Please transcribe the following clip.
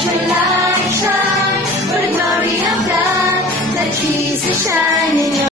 Let your light shine for the glory of God. Let Jesus shine in your